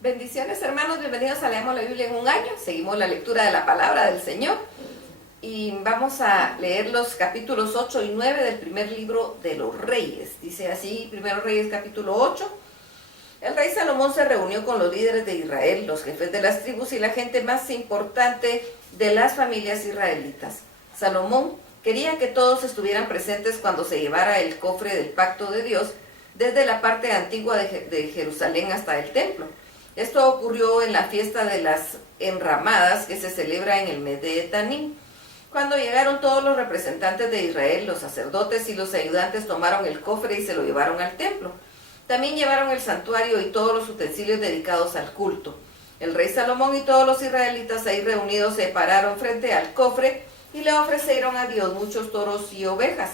Bendiciones, hermanos, bienvenidos a Leemos la Biblia en un año. Seguimos la lectura de la palabra del Señor y vamos a leer los capítulos 8 y 9 del primer libro de los Reyes. Dice así, Primero Reyes capítulo 8. El rey Salomón se reunió con los líderes de Israel, los jefes de las tribus y la gente más importante de las familias israelitas. Salomón quería que todos estuvieran presentes cuando se llevara el cofre del pacto de Dios desde la parte antigua de Jerusalén hasta el templo. Esto ocurrió en la fiesta de las enramadas que se celebra en el mes de Etanim. Cuando llegaron todos los representantes de Israel, los sacerdotes y los ayudantes tomaron el cofre y se lo llevaron al templo. También llevaron el santuario y todos los utensilios dedicados al culto. El rey Salomón y todos los israelitas ahí reunidos se pararon frente al cofre y le ofrecieron a Dios muchos toros y ovejas.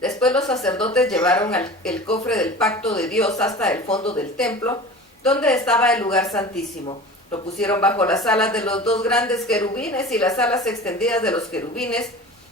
Después los sacerdotes llevaron el cofre del pacto de Dios hasta el fondo del templo, donde estaba el lugar santísimo. Lo pusieron bajo las alas de los dos grandes querubines, y las alas extendidas de los querubines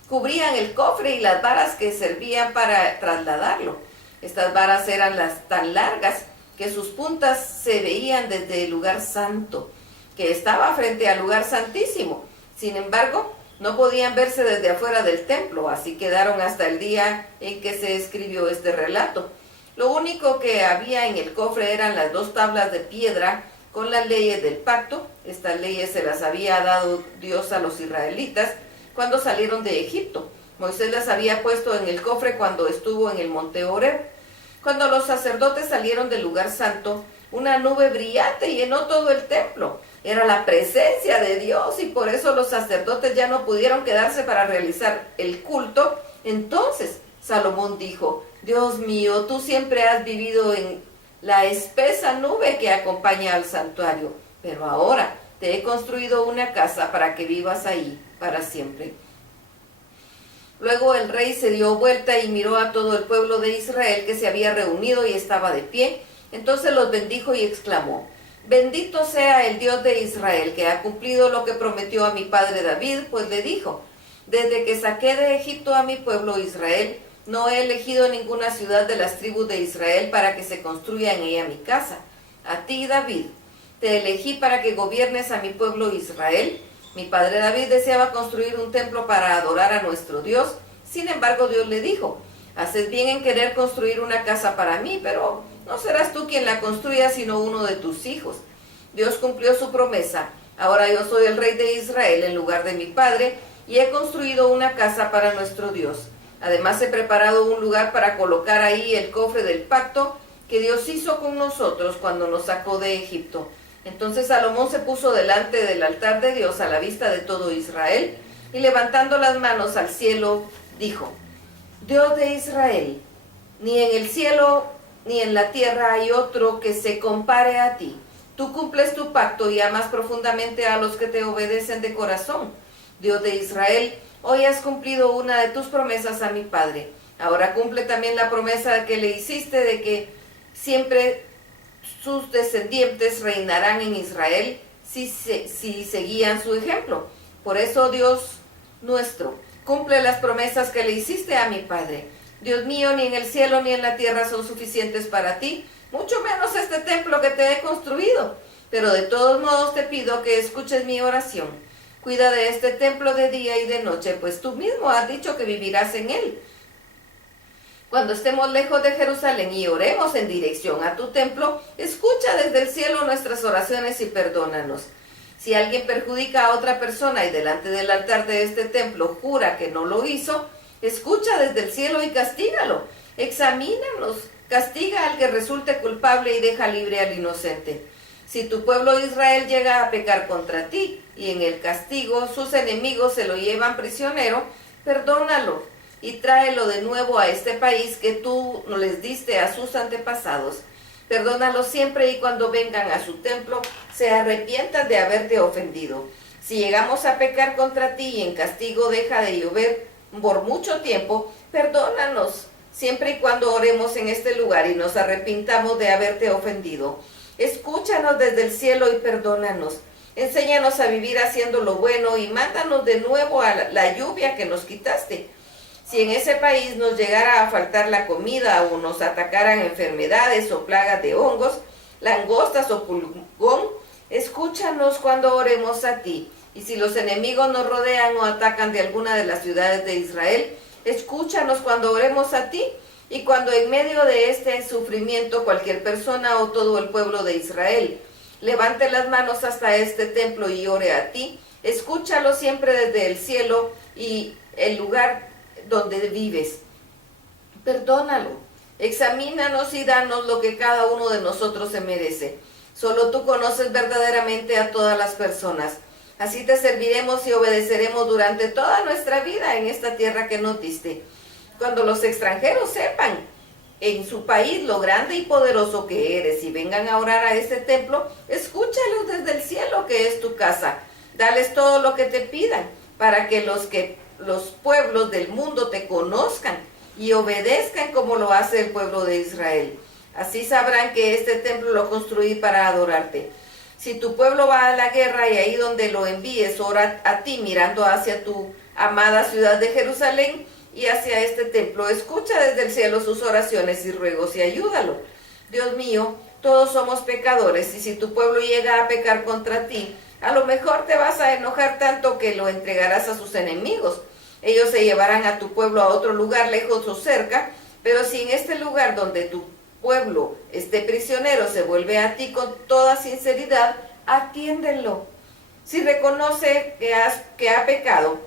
cubrían el cofre y las varas que servían para trasladarlo. Estas varas eran tan largas que sus puntas se veían desde el lugar santo, que estaba frente al lugar santísimo. Sin embargo, no podían verse desde afuera del templo, así quedaron hasta el día en que se escribió este relato. Lo único que había en el cofre eran las dos tablas de piedra con las leyes del pacto. Estas leyes se las había dado Dios a los israelitas cuando salieron de Egipto. Moisés las había puesto en el cofre cuando estuvo en el monte Horeb. Cuando los sacerdotes salieron del lugar santo, una nube brillante llenó todo el templo. Era la presencia de Dios, y por eso los sacerdotes ya no pudieron quedarse para realizar el culto. Entonces Salomón dijo: Dios mío, tú siempre has vivido en la espesa nube que acompaña al santuario, pero ahora te he construido una casa para que vivas ahí para siempre. Luego el rey se dio vuelta y miró a todo el pueblo de Israel que se había reunido y estaba de pie. Entonces los bendijo y exclamó: Bendito sea el Dios de Israel, que ha cumplido lo que prometió a mi padre David, pues le dijo: Desde que saqué de Egipto a mi pueblo Israel, no he elegido ninguna ciudad de las tribus de Israel para que se construya en ella mi casa. A ti, David, te elegí para que gobiernes a mi pueblo Israel. Mi padre David deseaba construir un templo para adorar a nuestro Dios. Sin embargo, Dios le dijo: Haces bien en querer construir una casa para mí, pero no serás tú quien la construya, sino uno de tus hijos. Dios cumplió su promesa. Ahora yo soy el rey de Israel en lugar de mi padre, y he construido una casa para nuestro Dios. Además he preparado un lugar para colocar ahí el cofre del pacto que Dios hizo con nosotros cuando nos sacó de Egipto. Entonces Salomón se puso delante del altar de Dios a la vista de todo Israel, y levantando las manos al cielo, dijo: Dios de Israel, ni en el cielo ni en la tierra hay otro que se compare a ti. Tú cumples tu pacto y amas profundamente a los que te obedecen de corazón. Dios de Israel, hoy has cumplido una de tus promesas a mi padre. Ahora cumple también la promesa que le hiciste de que siempre sus descendientes reinarán en Israel si seguían su ejemplo. Por eso, Dios nuestro, cumple las promesas que le hiciste a mi padre. Dios mío, ni en el cielo ni en la tierra son suficientes para ti, mucho menos este templo que te he construido. Pero de todos modos te pido que escuches mi oración. Cuida de este templo de día y de noche, pues tú mismo has dicho que vivirás en él. Cuando estemos lejos de Jerusalén y oremos en dirección a tu templo, escucha desde el cielo nuestras oraciones y perdónanos. Si alguien perjudica a otra persona y delante del altar de este templo jura que no lo hizo, escucha desde el cielo y castígalo. Examínanos, castiga al que resulte culpable y deja libre al inocente. Si tu pueblo Israel llega a pecar contra ti y en el castigo sus enemigos se lo llevan prisionero, perdónalo y tráelo de nuevo a este país que tú no les diste a sus antepasados. Perdónalo siempre, y cuando vengan a su templo se arrepientan de haberte ofendido. Si llegamos a pecar contra ti y en castigo deja de llover por mucho tiempo, perdónanos siempre y cuando oremos en este lugar y nos arrepintamos de haberte ofendido. Escúchanos desde el cielo y perdónanos. Enséñanos a vivir haciendo lo bueno y mándanos de nuevo a la lluvia que nos quitaste. Si en ese país nos llegara a faltar la comida o nos atacaran enfermedades o plagas de hongos, langostas o pulgón, escúchanos cuando oremos a ti. Y si los enemigos nos rodean o atacan de alguna de las ciudades de Israel, escúchanos cuando oremos a ti. Y cuando en medio de este sufrimiento cualquier persona o todo el pueblo de Israel levante las manos hasta este templo y ore a ti, escúchalo siempre desde el cielo y el lugar donde vives. Perdónalo, examínanos y danos lo que cada uno de nosotros se merece. Solo tú conoces verdaderamente a todas las personas. Así te serviremos y obedeceremos durante toda nuestra vida en esta tierra que nos diste. Cuando los extranjeros sepan en su país lo grande y poderoso que eres y vengan a orar a este templo, escúchalos desde el cielo que es tu casa. Dales todo lo que te pidan para que los pueblos del mundo te conozcan y obedezcan como lo hace el pueblo de Israel. Así sabrán que este templo lo construí para adorarte. Si tu pueblo va a la guerra y ahí donde lo envíes, ora a ti mirando hacia tu amada ciudad de Jerusalén y hacia este templo. Escucha desde el cielo sus oraciones y ruegos y ayúdalo. Dios mío, todos somos pecadores y si tu pueblo llega a pecar contra ti, a lo mejor te vas a enojar tanto que lo entregarás a sus enemigos. Ellos se llevarán a tu pueblo a otro lugar lejos o cerca, pero si en este lugar donde tu pueblo esté prisionero se vuelve a ti con toda sinceridad, atiéndelo. Si reconoce que ha pecado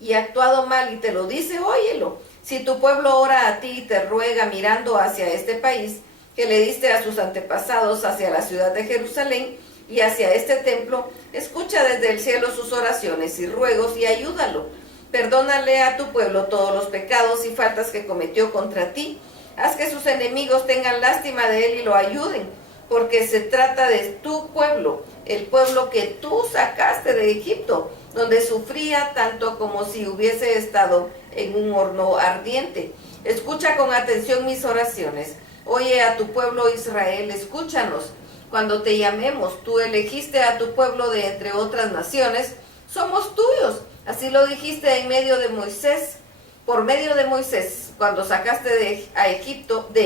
y actuado mal y te lo dice, óyelo. Si tu pueblo ora a ti y te ruega mirando hacia este país que le diste a sus antepasados, hacia la ciudad de Jerusalén y hacia este templo, escucha desde el cielo sus oraciones y ruegos y ayúdalo. Perdónale a tu pueblo todos los pecados y faltas que cometió contra ti. Haz que sus enemigos tengan lástima de él y lo ayuden, porque se trata de tu pueblo, el pueblo que tú sacaste de Egipto, donde sufría tanto como si hubiese estado en un horno ardiente. Escucha con atención mis oraciones. Oye a tu pueblo Israel, escúchanos. Cuando te llamemos, tú elegiste a tu pueblo de entre otras naciones, somos tuyos. Así lo dijiste en medio de Moisés, por medio de Moisés, cuando sacaste de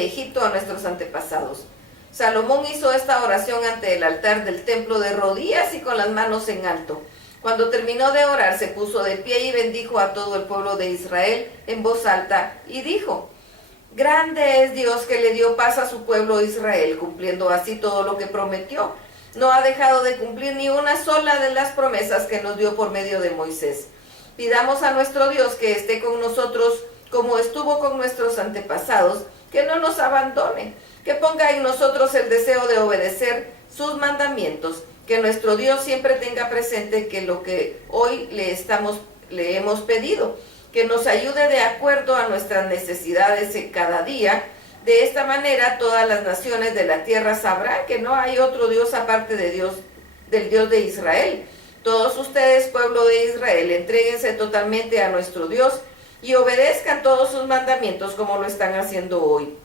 Egipto a nuestros antepasados. Salomón hizo esta oración ante el altar del templo de rodillas y con las manos en alto. Cuando terminó de orar, se puso de pie y bendijo a todo el pueblo de Israel en voz alta y dijo: Grande es Dios que le dio paz a su pueblo Israel, cumpliendo así todo lo que prometió. No ha dejado de cumplir ni una sola de las promesas que nos dio por medio de Moisés. Pidamos a nuestro Dios que esté con nosotros como estuvo con nuestros antepasados, que no nos abandone, que ponga en nosotros el deseo de obedecer sus mandamientos, que nuestro Dios siempre tenga presente que lo que hoy le hemos pedido, que nos ayude de acuerdo a nuestras necesidades en cada día. De esta manera todas las naciones de la tierra sabrán que no hay otro Dios aparte de Dios, del Dios de Israel. Todos ustedes, pueblo de Israel, entréguense totalmente a nuestro Dios y obedezcan todos sus mandamientos como lo están haciendo hoy.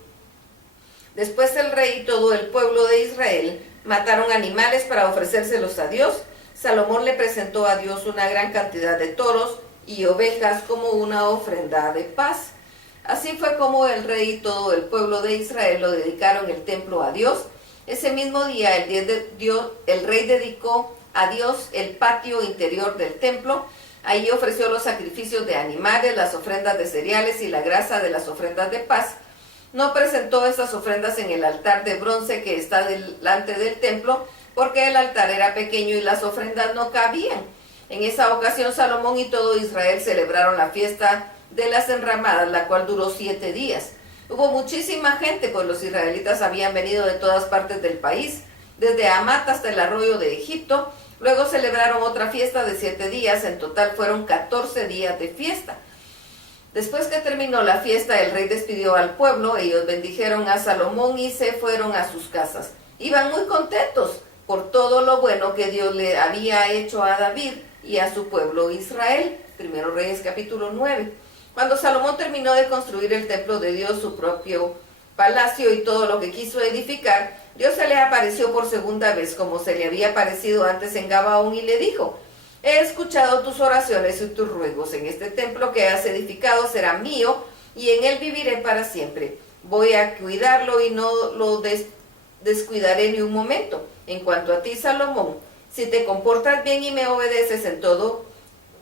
Después el rey y todo el pueblo de Israel mataron animales para ofrecérselos a Dios. Salomón le presentó a Dios una gran cantidad de toros y ovejas como una ofrenda de paz. Así fue como el rey y todo el pueblo de Israel lo dedicaron el templo a Dios. Ese mismo día el rey dedicó a Dios el patio interior del templo. Allí ofreció los sacrificios de animales, las ofrendas de cereales y la grasa de las ofrendas de paz. No presentó estas ofrendas en el altar de bronce que está delante del templo, porque el altar era pequeño y las ofrendas no cabían. En esa ocasión Salomón y todo Israel celebraron la fiesta de las enramadas, la cual duró 7 días. Hubo muchísima gente, pues los israelitas habían venido de todas partes del país, desde Amat hasta el arroyo de Egipto. Luego celebraron otra fiesta de 7 días, en total fueron 14 días de fiesta. Después que terminó la fiesta, el rey despidió al pueblo, ellos bendijeron a Salomón y se fueron a sus casas. Iban muy contentos por todo lo bueno que Dios le había hecho a David y a su pueblo Israel. Primero Reyes capítulo 9. Cuando Salomón terminó de construir el templo de Dios, su propio palacio y todo lo que quiso edificar, Dios se le apareció por segunda vez, como se le había aparecido antes en Gabaón, y le dijo: He escuchado tus oraciones y tus ruegos. En este templo que has edificado será mío, y en él viviré para siempre. Voy a cuidarlo y no lo descuidaré ni un momento. En cuanto a ti, Salomón, si te comportas bien y me obedeces en todo,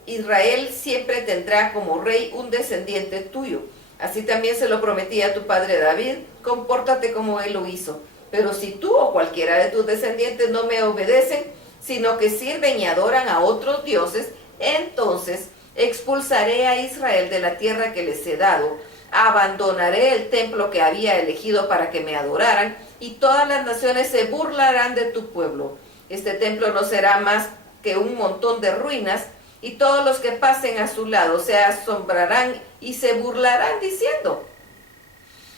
Israel siempre tendrá como rey un descendiente tuyo. Así también se lo prometí a tu padre David, compórtate como él lo hizo. Pero si tú o cualquiera de tus descendientes no me obedecen, sino que sirven y adoran a otros dioses, entonces expulsaré a Israel de la tierra que les he dado, abandonaré el templo que había elegido para que me adoraran, y todas las naciones se burlarán de tu pueblo. Este templo no será más que un montón de ruinas, y todos los que pasen a su lado se asombrarán y se burlarán diciendo: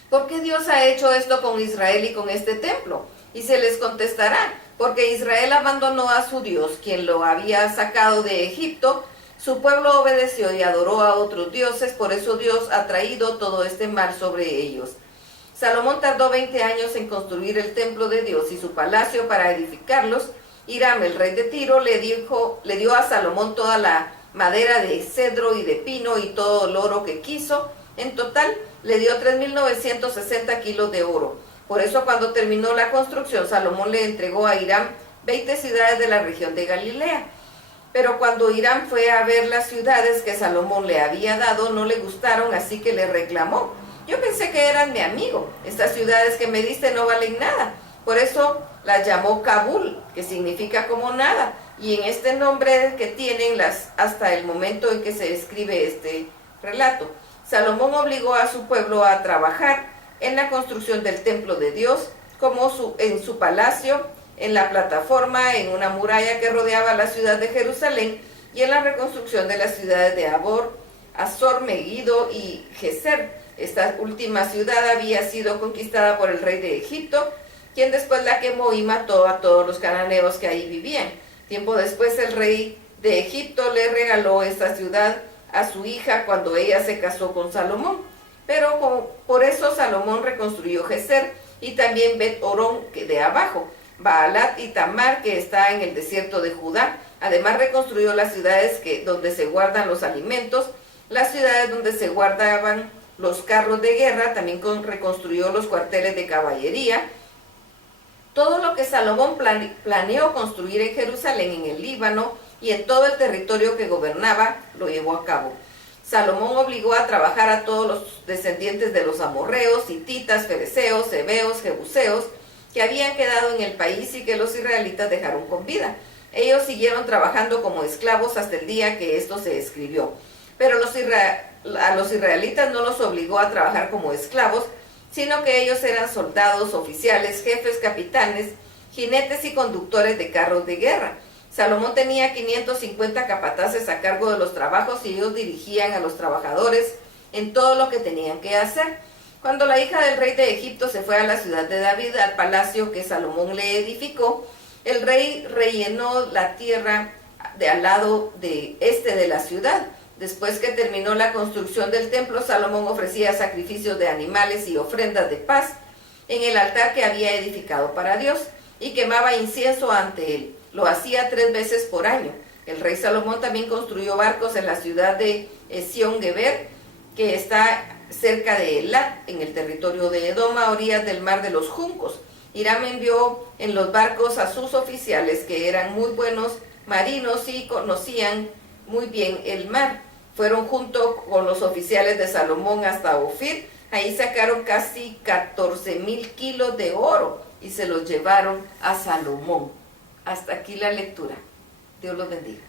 ¿por qué Dios ha hecho esto con Israel y con este templo? Y se les contestará: porque Israel abandonó a su Dios, quien lo había sacado de Egipto. Su pueblo obedeció y adoró a otros dioses, por eso Dios ha traído todo este mal sobre ellos. Salomón tardó 20 años en construir el templo de Dios y su palacio para edificarlos. Hiram, el rey de Tiro, le dio a Salomón toda la madera de cedro y de pino y todo el oro que quiso. En total, le dio 3.960 kilos de oro. Por eso, cuando terminó la construcción, Salomón le entregó a Hiram 20 ciudades de la región de Galilea. Pero cuando Hiram fue a ver las ciudades que Salomón le había dado, no le gustaron, así que le reclamó: yo pensé que eran mi amigo, estas ciudades que me diste no valen nada. Por eso las llamó Kabul, que significa como nada, y en este nombre que tienen hasta el momento en que se escribe este relato. Salomón obligó a su pueblo a trabajar en la construcción del templo de Dios, como en su palacio, en la plataforma, en una muralla que rodeaba la ciudad de Jerusalén, y en la reconstrucción de las ciudades de Azor, Megiddo y Geser. Esta última ciudad había sido conquistada por el rey de Egipto, quien después la quemó y mató a todos los cananeos que ahí vivían. Tiempo después, el rey de Egipto le regaló esta ciudad a su hija cuando ella se casó con Salomón. Pero por eso Salomón reconstruyó Geser y también Bet-Orón, que de abajo, Baalat y Tamar, que está en el desierto de Judá. Además reconstruyó las ciudades donde se guardan los alimentos, las ciudades donde se guardaban los carros de guerra. También reconstruyó los cuarteles de caballería. Todo lo que Salomón planeó construir en Jerusalén, en el Líbano y en todo el territorio que gobernaba, lo llevó a cabo. Salomón obligó a trabajar a todos los descendientes de los amorreos, hititas, fereceos, heveos, jebuseos, que habían quedado en el país y que los israelitas dejaron con vida. Ellos siguieron trabajando como esclavos hasta el día que esto se escribió. Pero a los israelitas no los obligó a trabajar como esclavos, sino que ellos eran soldados, oficiales, jefes, capitanes, jinetes y conductores de carros de guerra. Salomón tenía 550 capataces a cargo de los trabajos y ellos dirigían a los trabajadores en todo lo que tenían que hacer. Cuando la hija del rey de Egipto se fue a la ciudad de David, al palacio que Salomón le edificó, el rey rellenó la tierra al lado este de la ciudad. Después que terminó la construcción del templo, Salomón ofrecía sacrificios de animales y ofrendas de paz en el altar que había edificado para Dios y quemaba incienso ante él. Lo hacía 3 veces por año. El rey Salomón también construyó barcos en la ciudad de Esión-Geber, que está cerca de Elat, en el territorio de Edom, a orillas del mar de los Juncos. Hiram envió en los barcos a sus oficiales, que eran muy buenos marinos y conocían muy bien el mar. Fueron junto con los oficiales de Salomón hasta Ofir. Ahí sacaron casi 14,000 kilos de oro y se los llevaron a Salomón. Hasta aquí la lectura. Dios los bendiga.